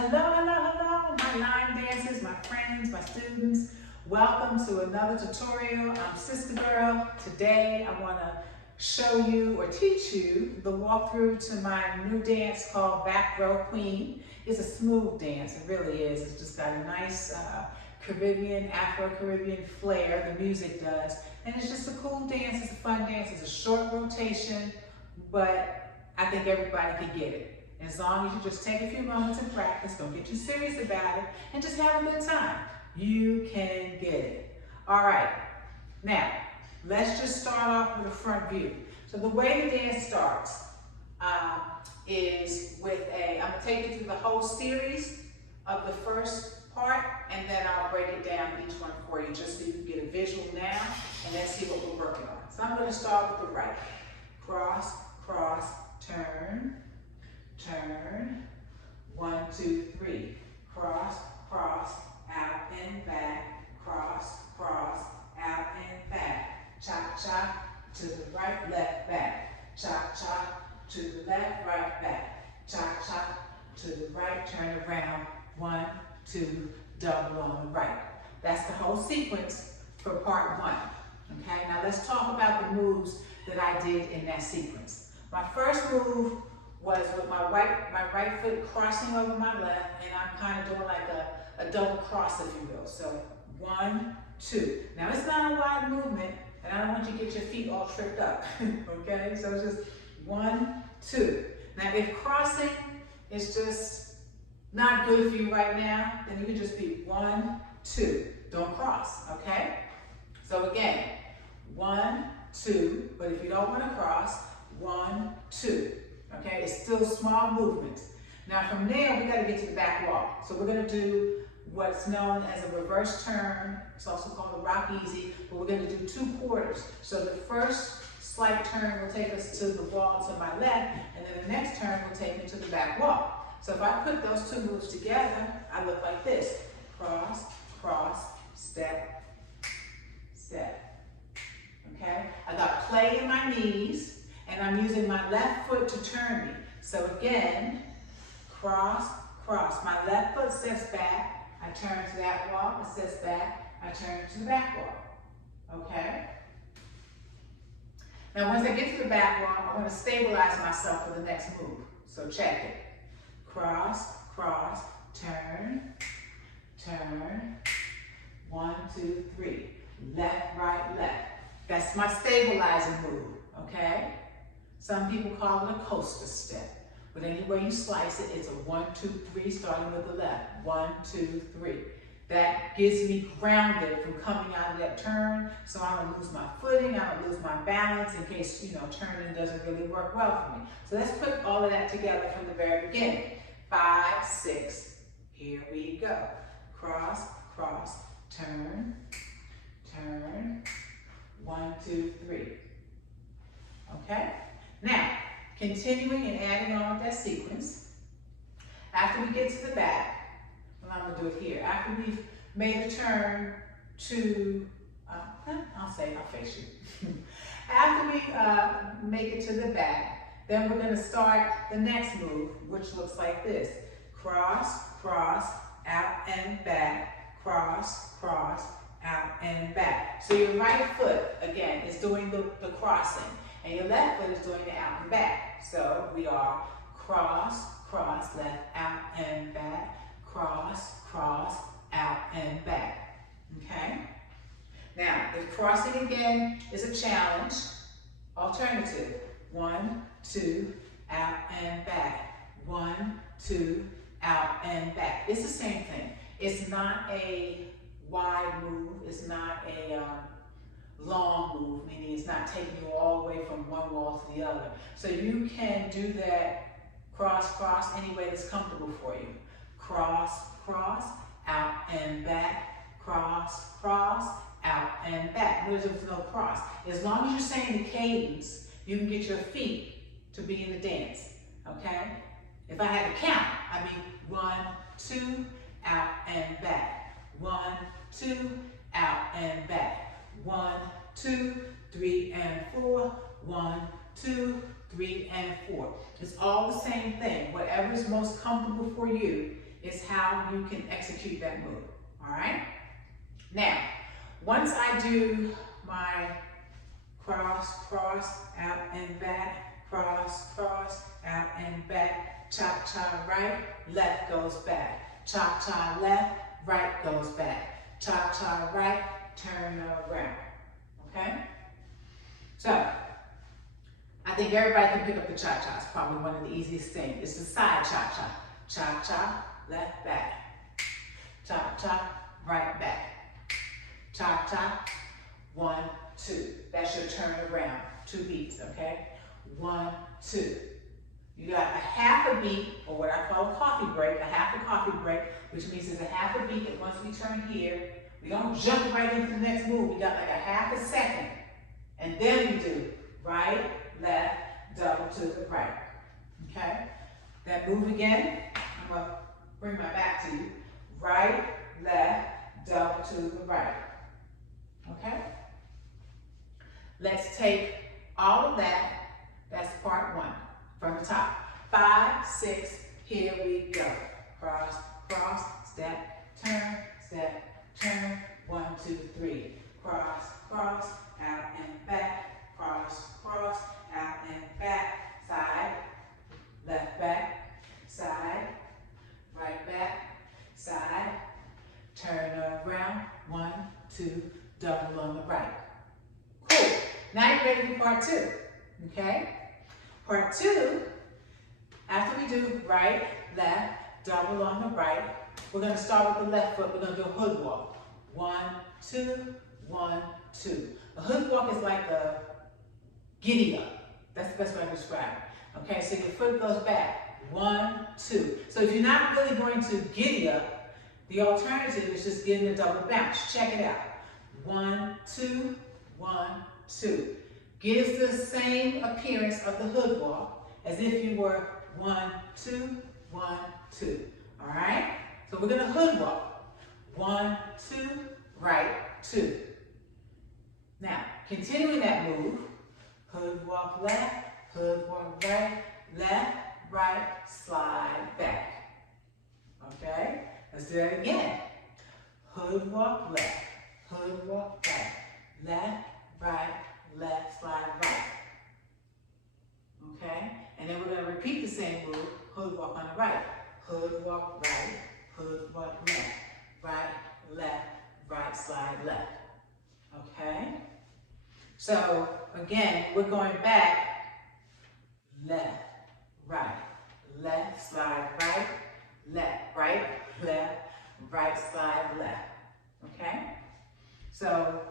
Hello, hello, hello, my line dancers, my friends, my students. Welcome to another tutorial. I'm Sister Girl. Today I want to show you or teach you the walkthrough to my new dance called Back Row Queen. It's a smooth dance, it really is. It's just got a nice Caribbean, Afro-Caribbean flair, the music does. And it's just a cool dance, it's a fun dance, it's a short rotation, but I think everybody can get it. As long as you just take a few moments and practice, don't get too serious about it, and just have a good time. You can get it. All right, now, let's just start off with a front view. So the way the dance starts is with I'm gonna take you through the whole series of the first part, and then I'll break it down each one for you, just so you can get a visual now, and let's see what we're working on. So I'm gonna start with the right. Cross, cross, turn, turn, 1, 2, 3. Cross, cross, out and back. Cross, cross, out and back. Chop, chop, to the right, left, back. Chop, chop, to the left, right, back. Chop, chop, to the right, turn around. 1, 2, double on the right. That's the whole sequence for part 1. Okay, now let's talk about the moves that I did in that sequence. My first move was with my right foot crossing over my left, and I'm kind of doing like a double cross, if you will. So 1, 2. Now it's not a wide movement, and I don't want you to get your feet all tripped up. Okay, so it's just 1, 2. Now if crossing is just not good for you right now, then you can just be 1, 2. Don't cross, okay? So again, 1, 2, but if you don't want to cross, 1, 2. Okay, it's still small movements. Now from there, we got to get to the back walk. So we're going to do what's known as a reverse turn. It's also called a rock easy, but we're going to do 2 quarters. So the first slight turn will take us to the wall to my left, and then the next turn will take me to the back walk. So if I put those 2 moves together, I look like this. Cross, cross, step, step. Okay, I got play in my knees, and I'm using my left foot to turn me. So again, cross, cross. My left foot steps back, I turn to that walk, it steps back, I turn to the back walk. Okay? Now once I get to the back walk, I want to stabilize myself for the next move. So check it. Cross, cross, turn, turn. 1, 2, 3. Left, right, left. That's my stabilizing move, okay? Some people call it a coaster step, but any way you slice it, it's a 1, 2, 3, starting with the left. 1, 2, 3. That gets me grounded from coming out of that turn, so I don't lose my footing, I don't lose my balance in case, turning doesn't really work well for me. So let's put all of that together from the very beginning. 5, 6, here we go. Cross, cross, turn, turn, 1, 2, 3. Okay? Now, continuing and adding on with that sequence, after we get to the back, well, I'm going to do it here. After we've made the turn to, I'll face you. After we make it to the back, then we're going to start the next move, which looks like this. Cross, cross, out and back, cross, cross, out and back. So your right foot, again, is doing the crossing, and your left foot is doing the out and back. So we are cross, cross, left, out and back, cross, cross, out and back. Okay? Now, if crossing again is a challenge, alternative. 1, 2, out and back. 1, 2, out and back. It's the same thing. It's not a wide move. It's not a long move, meaning it's not taking you all the way from one wall to the other. So you can do that cross, cross any way that's comfortable for you. Cross, cross, out and back, cross, cross, out and back. Notice there's no cross. As long as you're saying the cadence, you can get your feet to be in the dance, okay? If I had to count, I mean 1, 2, out and back. 1, 2, out and back. 1, 2, 3, and 4. 1, 2, 3, and 4. It's all the same thing. Whatever is most comfortable for you is how you can execute that move, all right? Now, once I do my cross, cross, out and back, cross, cross, out and back, chop, chop, right, left goes back, chop, chop, left, right goes back, chop, chop, right, turn around, okay? So, I think everybody can pick up the cha-cha. It's probably one of the easiest things. It's the side cha-cha. Cha-cha, left, back. Cha-cha, right, back. Cha-cha, 1, 2. That's your turn around. 2 beats, okay? 1, 2. You got a half a beat, or what I call a coffee break, a half a coffee break, which means there's a half a beat that once we turn here, we don't jump right into the next move. We got like a half a second. And then we do right, left, double to the right, okay? That move again, I'm gonna bring my back to you. Right, left, double to the right, okay? Let's take all of that, that's part 1, from the top. 5, 6, here we go. Cross, cross, step, turn, 1, 2, 3. Cross, cross, out and back, cross, cross, out and back, side, left back, side, right back, side, turn around, 1, 2, double on the right. Cool. Now you're ready for part 2, okay? Part 2, after we do right, left, double on the right, we're going to start with the left foot. We're going to do a hood walk. 1, 2, 1, 2. A hood walk is like a giddy up. That's the best way to describe it. Okay, so your foot goes back. 1, 2. So if you're not really going to giddy up, the alternative is just getting a double bounce. Check it out. 1, 2, 1, 2. Gives the same appearance of the hood walk as if you were 1, 2, 1, 2. All right? So we're going to hood walk. 1, 2, right, 2. Now, continuing that move, hood walk left, hood walk right, left, right, slide back. Okay? Let's do that again. Hood walk left, hood walk right, left, slide right. Okay? And then we're going to repeat the same move, hood walk on the right, hood walk right, hood walk left, right, slide left. Okay? So, again, we're going back, left, slide right, left, right, slide left. Okay? So,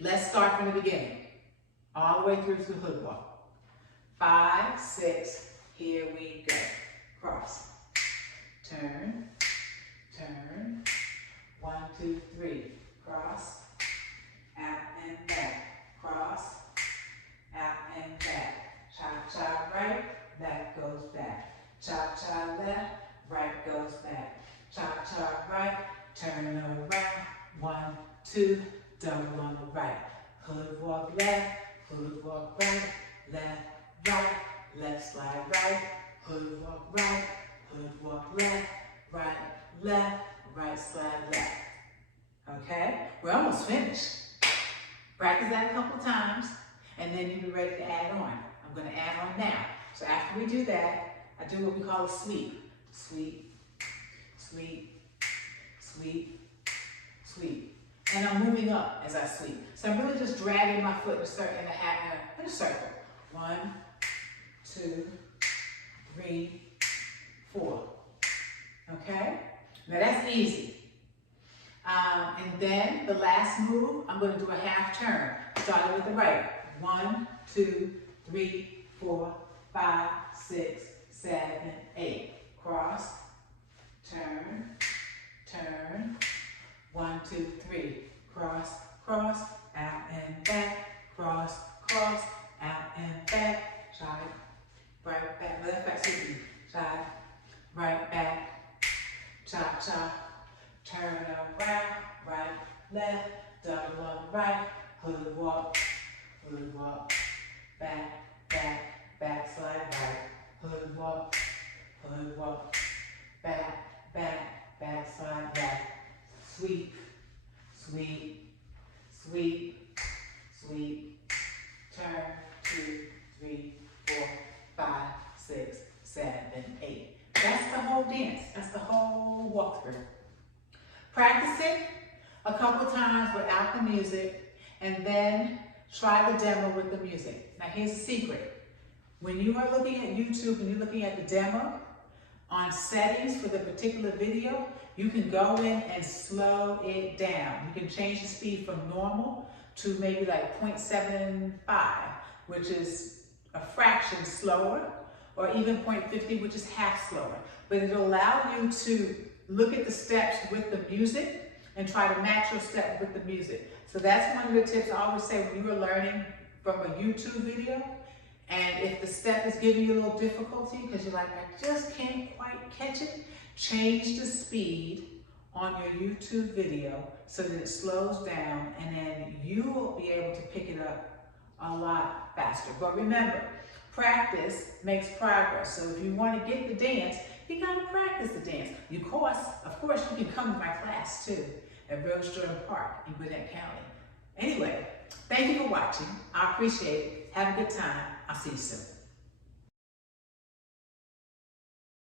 let's start from the beginning, all the way through to the hood walk. 5, 6, here we go. Cross, turn, 1, 2, 3, cross, out and back, cross, out and back, chop, chop right, left goes back, chop, chop left, right goes back, chop, chop right, turn around, 1, 2, double on the right, hood walk left, hood walk right, left slide right, hood walk right, hood walk left, right slide left. Okay, we're almost finished. Practice that a couple times, and then you'll be ready to add on. I'm going to add on now. So after we do that, I do what we call a sweep. Sweep, sweep, sweep, sweep. And I'm moving up as I sweep. So I'm really just dragging my foot in a circle. 1, 2, 3, 4. Okay? Now that's easy. And then the last move, I'm going to do a half turn, starting with the right. 1, 2, 3, 4, 5, 6, 7, 8. Cross, turn, 1, 2, 3. Cross, cross, out and back. Cross, cross, out and back. Side, right back, left back, side, right back. Chop, chop. Turn around, right, left, double on the right, hood walk, back, slide right, hood walk, whole dance. That's the whole walkthrough. Practice it a couple times without the music, and then try the demo with the music. Now here's the secret. When you are looking at YouTube and you're looking at the demo, on settings for the particular video, you can go in and slow it down. You can change the speed from normal to maybe like 0.75, which is a fraction slower, or even 0.50, which is half slower. But it'll allow you to look at the steps with the music and try to match your step with the music. So that's one of the tips I always say when you are learning from a YouTube video. And if the step is giving you a little difficulty because you're like, I just can't quite catch it, change the speed on your YouTube video so that it slows down, and then you will be able to pick it up a lot faster. But remember, practice makes progress. So if you want to get the dance, you got to practice the dance. Of course, you can come to my class too at Rose Jordan Park in Gwinnett County. Anyway, thank you for watching. I appreciate it. Have a good time. I'll see you soon.